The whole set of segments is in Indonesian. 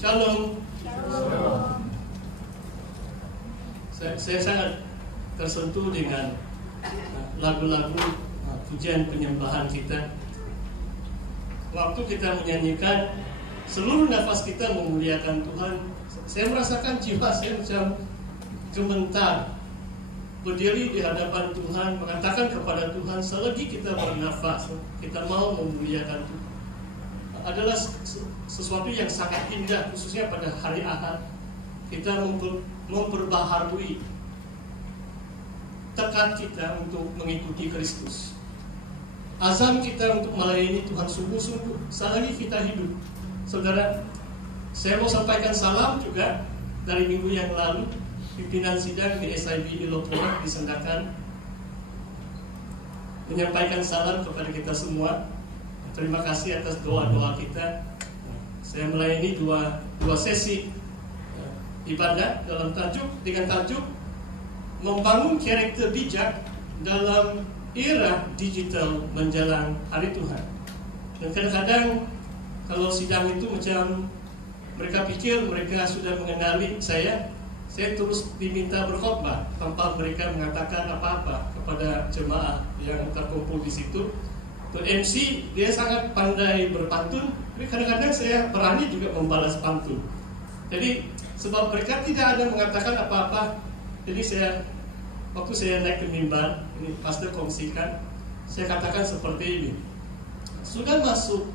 Shalom. Shalom. Saya sangat tersentuh dengan lagu-lagu pujian penyembahan kita. Waktu kita menyanyikan, seluruh nafas kita memuliakan Tuhan. Saya merasakan jiwa saya macam gemetar, berdiri di hadapan Tuhan, mengatakan kepada Tuhan, selagi kita bernafas, kita mau memuliakan Tuhan. Adalah sesuatu yang sangat indah, khususnya pada hari Ahad. Kita memperbaharui tekad kita untuk mengikuti Kristus. Azam kita untuk melayani Tuhan sungguh-sungguh selagi kita hidup. Saudara, saya mau sampaikan salam juga dari minggu yang lalu. Pimpinan sidang di SIB Ilopura disendakan menyampaikan salam kepada kita semua. Terima kasih atas doa-doa kita. Saya melayani dua sesi ibadah dengan tajuk membangun karakter bijak dalam era digital menjelang hari Tuhan. Dan kadang-kadang kalau sidang itu macam mereka pikir mereka sudah mengenali saya terus diminta berkhotbah tanpa mereka mengatakan apa-apa kepada jemaah yang terkumpul di situ. Untuk MC dia sangat pandai berpantun, tapi kadang-kadang saya berani juga membalas pantun. Jadi sebab mereka tidak ada mengatakan apa-apa, jadi waktu saya naik ke mimbar, ini pastor kongsikan, saya katakan seperti ini. Sudah masuk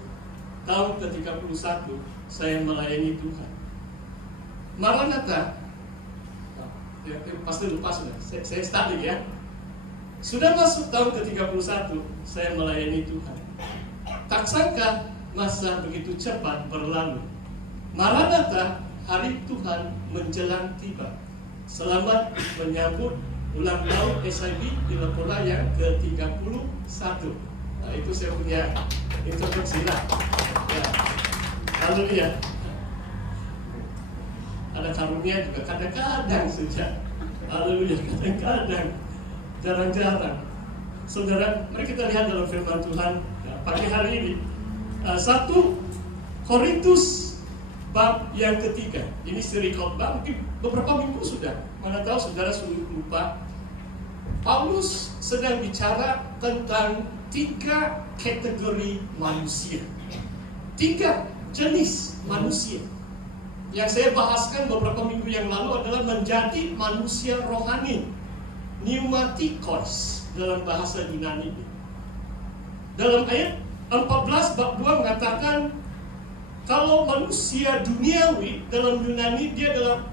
tahun ke-31 saya melayani Tuhan. Maranatha, ya, pastor lupa sudah, saya start ya. Sudah masuk tahun ke-31 saya melayani Tuhan. Tak sangka masa begitu cepat berlalu. Maranatha, hari Tuhan menjelang tiba. Selamat menyambut ulang tahun SIB Ilopura yang ke-31. Nah, itu saya punya introduksi lah. Ya. Haleluya. Ada karunia juga kadang-kadang saja. Haleluya, kadang-kadang. Jarang-jarang. Saudara, mari kita lihat dalam firman Tuhan pagi hari ini. 1 Korintus bab yang ketiga. Ini seri khotbah, mungkin beberapa minggu sudah. Mana tahu saudara sudah lupa. Paulus sedang bicara tentang 3 kategori manusia. 3 jenis manusia. Yang saya bahaskan beberapa minggu yang lalu adalah menjadi manusia rohani. Pneumatikos dalam bahasa Yunani. Dalam ayat 14 bab 2 mengatakan kalau manusia duniawi dalam Yunani dia adalah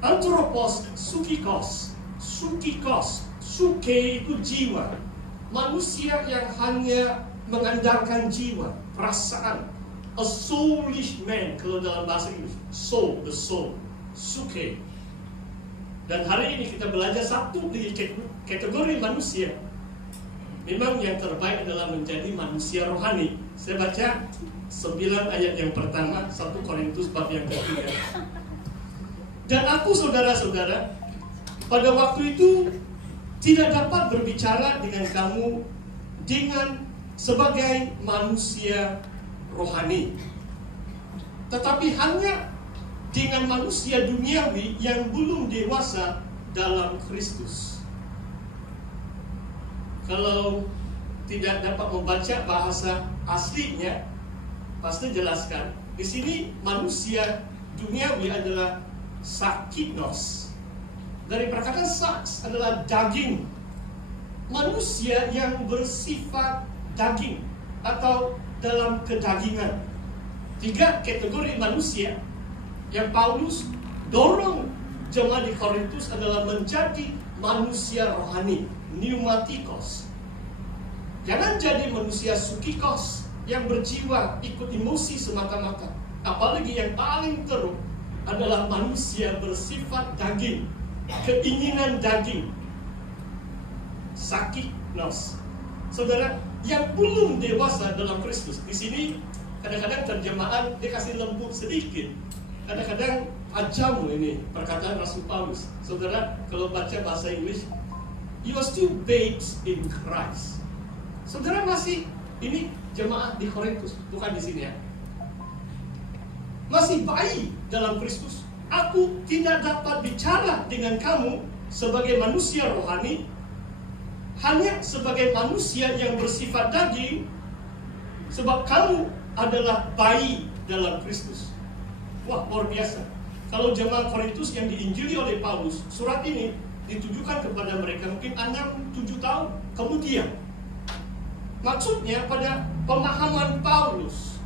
anthropos sukikos. Sukikos, suke itu jiwa. Manusia yang hanya mengandalkan jiwa, perasaan. A soulish man kalau dalam bahasa Inggris. Soul, the soul. Suke. Dan hari ini kita belajar satu di kategori manusia. Memang yang terbaik adalah menjadi manusia rohani. Saya baca 9 ayat yang pertama, 1 Korintus bab yang ketiga. Dan aku saudara-saudara, pada waktu itu tidak dapat berbicara dengan kamu sebagai manusia rohani, tetapi hanya dengan manusia duniawi yang belum dewasa dalam Kristus. Kalau tidak dapat membaca bahasa aslinya, pasti jelaskan. Di sini manusia duniawi adalah sakinos. Dari perkataan saks adalah daging. Manusia yang bersifat daging atau dalam kedagingan. 3 kategori manusia yang Paulus dorong jemaat di Korintus adalah menjadi manusia rohani, pneumatikos. Jangan jadi manusia sukikos yang berjiwa ikut emosi semata-mata. Apalagi yang paling teruk adalah manusia bersifat daging, keinginan daging, sakiknos. Saudara, yang belum dewasa dalam Kristus. Di sini kadang-kadang terjemahan dia kasih lembut sedikit. Kadang-kadang tajam ini perkataan Rasul Paulus. Saudara, kalau baca bahasa Inggris, you are still babes in Christ. Saudara masih, ini jemaat di Korintus, bukan di sini ya. masih bayi dalam Kristus. Aku tidak dapat bicara dengan kamu sebagai manusia rohani, hanya sebagai manusia yang bersifat daging, sebab kamu adalah bayi dalam Kristus. Wah, luar biasa. Kalau jemaat Korintus yang diinjili oleh Paulus, surat ini ditujukan kepada mereka mungkin 6-7 tahun kemudian. Maksudnya pada pemahaman Paulus,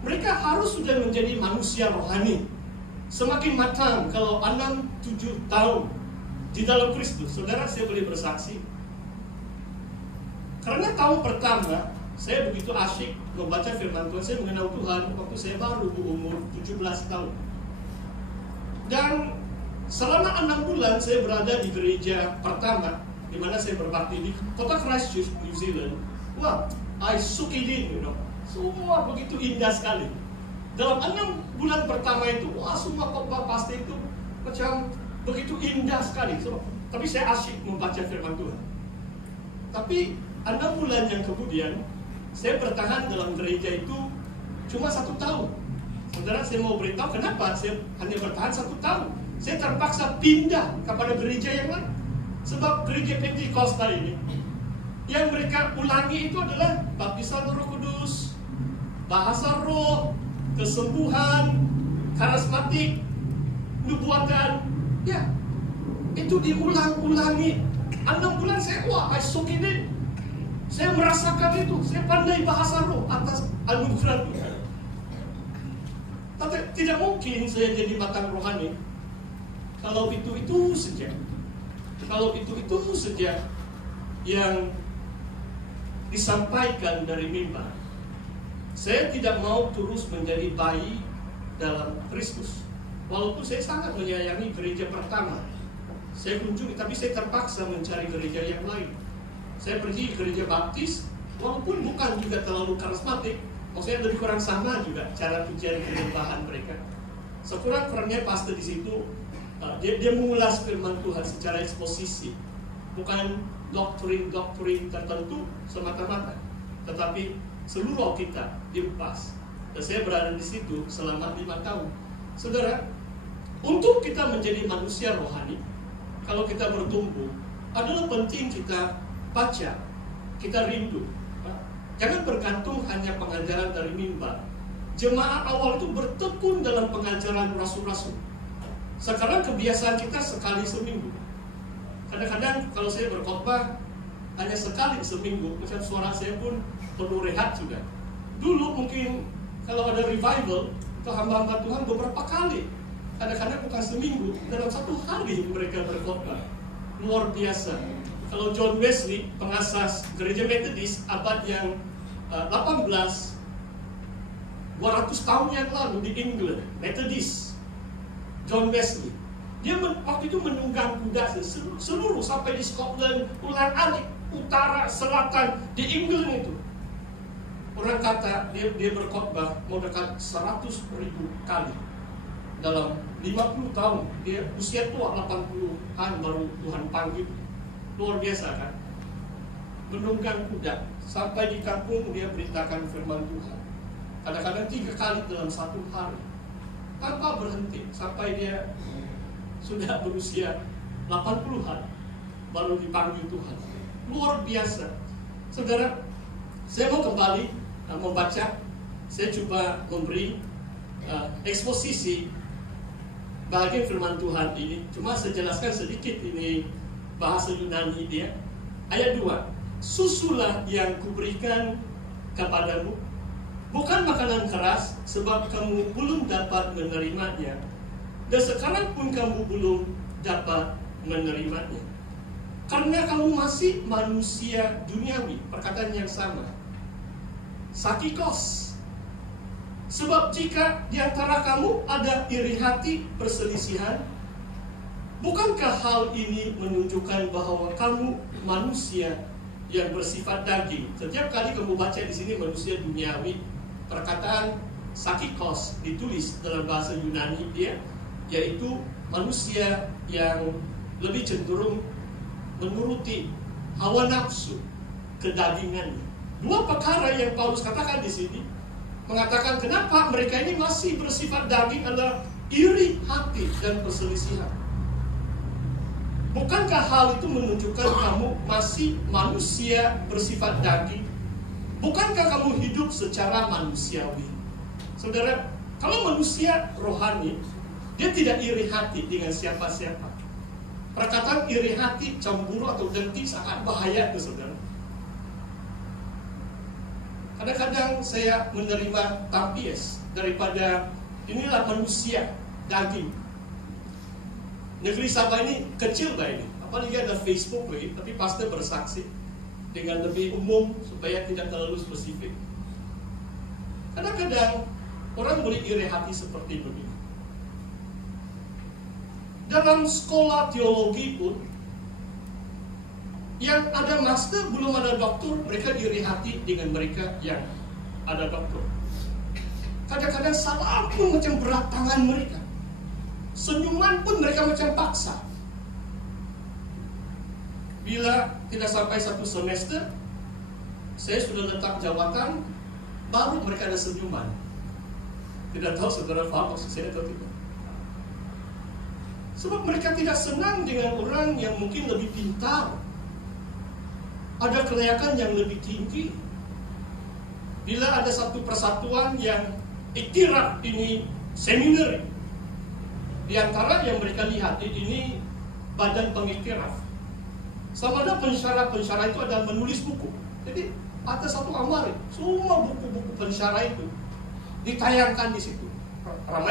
mereka harus sudah menjadi manusia rohani, semakin matang kalau 6-7 tahun di dalam Kristus. Saudara, saya boleh bersaksi, karena tahun pertama saya begitu asyik membaca firman Tuhan, saya mengenal Tuhan waktu saya baru berumur 17 tahun. Dan selama 6 bulan saya berada di gereja pertama, di mana saya berbakti di kota Christchurch, New Zealand. Wah, I soak it in, semua begitu indah sekali. Dalam 6 bulan pertama itu, wah, semua khotbah pasti itu macam begitu indah sekali. Tapi saya asyik membaca firman Tuhan. Tapi 6 bulan yang kemudian, saya bertahan dalam gereja itu cuma 1 tahun. Saudara, saya mau beritahu kenapa saya hanya bertahan 1 tahun. Saya terpaksa pindah kepada gereja yang lain. Sebab gereja Pentekostal ini, yang mereka ulangi itu adalah baptisan Roh Kudus, bahasa roh, kesembuhan, karismatik, nubuatan. Ya, itu diulang-ulangi. 6 bulan saya, I soak it in. Saya merasakan itu. Saya pandai bahasa roh atas anugerah Tuhan. Tapi tidak mungkin saya jadi matang rohani kalau itu saja. Kalau itu saja yang disampaikan dari mimbar. Saya tidak mau terus menjadi bayi dalam Kristus. Walaupun saya sangat menyayangi gereja pertama, saya kunjungi, tapi saya terpaksa mencari gereja yang lain. Saya pergi ke gereja baptis, walaupun bukan juga terlalu karismatik, maksudnya lebih kurang sama juga cara pujian penyembahan mereka. Sekurang-kurangnya pastor di situ dia mengulas firman Tuhan secara eksposisi, bukan doktrin tertentu semata-mata, tetapi seluruh kita dikupas. Dan saya berada di situ selama 5 tahun. Saudara, untuk kita menjadi manusia rohani, kalau kita bertumbuh, adalah penting kita baca, kita rindu. Jangan bergantung hanya pengajaran dari mimbar. Jemaat awal itu bertekun dalam pengajaran rasul-rasul. Sekarang kebiasaan kita sekali seminggu. Kadang-kadang kalau saya berkhotbah hanya sekali seminggu, macam suara saya pun perlu rehat juga. Dulu mungkin kalau ada revival, atau hamba-hamba Tuhan beberapa kali. Kadang-kadang bukan seminggu, dalam 1 hari mereka berkhotbah. Luar biasa. Kalau John Wesley, pengasas gereja Methodist abad yang 18, 200 tahun yang lalu di England, Methodist, John Wesley, dia waktu itu menunggang kuda seluruh sampai di Scotland, ulang-alik, utara, selatan, di England itu. Orang kata dia berkhotbah mau dekat 100.000 kali dalam 50 tahun. Dia usia tua 80-an baru Tuhan panggil. Luar biasa kan? Menunggang kuda sampai di kampung dia beritakan firman Tuhan. Kadang-kadang 3 kali dalam 1 hari tanpa berhenti sampai dia sudah berusia 80-an baru dipanggil Tuhan. Luar biasa. Saudara, saya mau kembali membaca. Saya coba memberi eksposisi bagian firman Tuhan ini. Cuma saya jelaskan sedikit ini bahasa Yunani dia. Ayat 2, susulah yang kuberikan kepadamu bukan makanan keras, sebab kamu belum dapat menerimanya, dan sekarang pun kamu belum dapat menerimanya, karena kamu masih manusia duniawi. Perkataan yang sama, sakikos. Sebab jika di antara kamu ada iri hati, perselisihan, bukankah hal ini menunjukkan bahwa kamu manusia yang bersifat daging? Setiap kali kamu baca di sini manusia duniawi, perkataan sakikos ditulis dalam bahasa Yunani dia, yaitu manusia yang lebih cenderung menuruti hawa nafsu, kedagingannya. 2 perkara yang Paulus katakan di sini. mengatakan kenapa mereka ini masih bersifat daging adalah iri hati dan perselisihan. Bukankah hal itu menunjukkan kamu masih manusia bersifat daging? Bukankah kamu hidup secara manusiawi? Saudara, kalau manusia rohani, dia tidak iri hati dengan siapa-siapa. Perkataan iri hati, cemburu atau dengki sangat bahaya itu, saudara. Kadang-kadang saya menerima tapies daripada inilah manusia daging. Negeri Sabah ini kecil ini, apalagi ada Facebook lagi, tapi pastor bersaksi dengan lebih umum supaya tidak terlalu spesifik. Kadang-kadang orang boleh iri hati seperti begini. Dalam sekolah teologi pun, yang ada master belum ada doktor, mereka iri hati dengan mereka yang ada doktor. Kadang-kadang salah pun macam berat tangan mereka. Senyuman pun mereka macam paksa. Bila tidak sampai 1 semester, saya sudah letak jawatan, baru mereka ada senyuman. Tidak tahu saudara faham maksud saya atau tidak. Sebab mereka tidak senang dengan orang yang mungkin lebih pintar, ada kelayakan yang lebih tinggi. Bila ada satu persatuan yang iktiraf ini seminar, di antara yang mereka lihat ini badan pengiktiraf. Sama ada pensyarah-pensyarah itu ada menulis buku. Jadi ada satu amar, semua buku-buku pensyarah itu ditayangkan di situ.